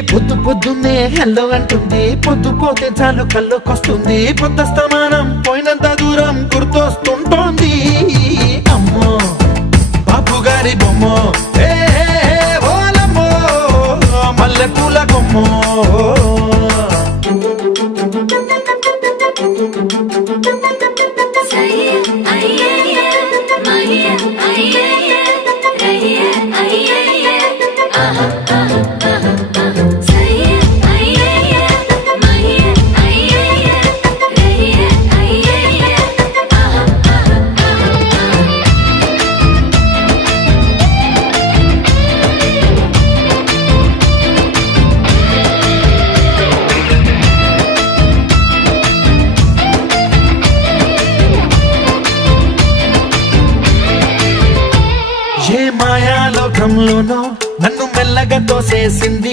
పొద్దు పొద్దున్నే హెల్లో అంటుంది, పొద్దు పోతే చాలు కళ్ళొకొస్తుంది, పొద్దస్తమానం పోయినంత దూరం గుర్తొస్తుంటోంది. అమ్మో బాపు గారి బొమ్మో, ఓలమ్మో మల్లె పూల కొమ్మో. ఏ మాయాలోకంలోనో నన్ను మెల్లగా తోసేసింది.